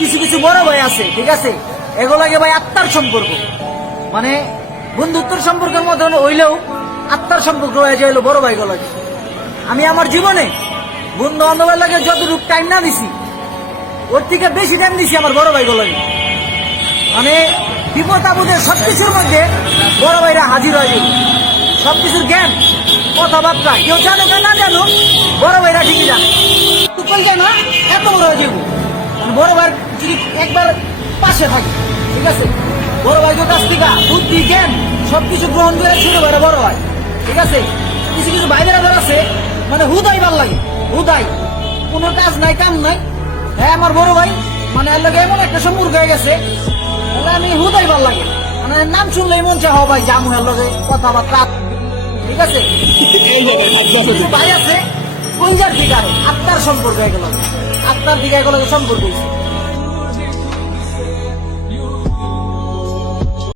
কিছু কিছু বড় ভাই আছে, ঠিক আছে, এগুলাকে ভাই আত্মার সম্পর্ক, মানে বন্ধুত্বের সম্পর্কের মতন হইলেও আত্মার সম্পর্ক হয়ে যায় বড় ভাই গুলাকে। আমি আমার জীবনে বন্ধু বান্ধবের লাগে যতটুকু টাইম না দিছি, ওর থেকে বেশি টাইম দিছি আমার বড় ভাই গুলাকে। মানে বিপদ আপদের সবকিছুর মধ্যে বড় ভাইরা হাজির হয়ে যাবে। সবকিছুর জ্ঞান, কথাবার্তা কেউ জানো না জানো, বড় ভাইরা ঠিকই জানে। তুই কেন এত বড় হয়ে যাবো, মানে বড় ভাই যদি একবার পাশে থাকে, ঠিক আছে, বড় ভাইকে কাছ থেকে বুদ্ধি জ্ঞান সবকিছু গ্রহণ করে ছোট ভাইরা বড় হয়, ঠিক আছে। কিছু কিছু ভাইদের আবার আছে মানে হুদাই ভাল লাগে, হুদাই কোনো কাজ নাই কাম নাই। হ্যাঁ আমার বড় ভাই মানে এর লগে এমন একটা সম্পর্ক হয়ে গেছে, তাহলে আমি হুদাই ভাল লাগে, মানে নাম শুনলেই মন চায় ভাই জামু এর লগে কথাবার্তা, ঠিক আছে। কিছু ভাই আছে কইজার দিকে আরো আত্মার সম্পর্ক হয়ে গেল, আত্মার দিকে এগুলো সম্পর্ক হয়েছে।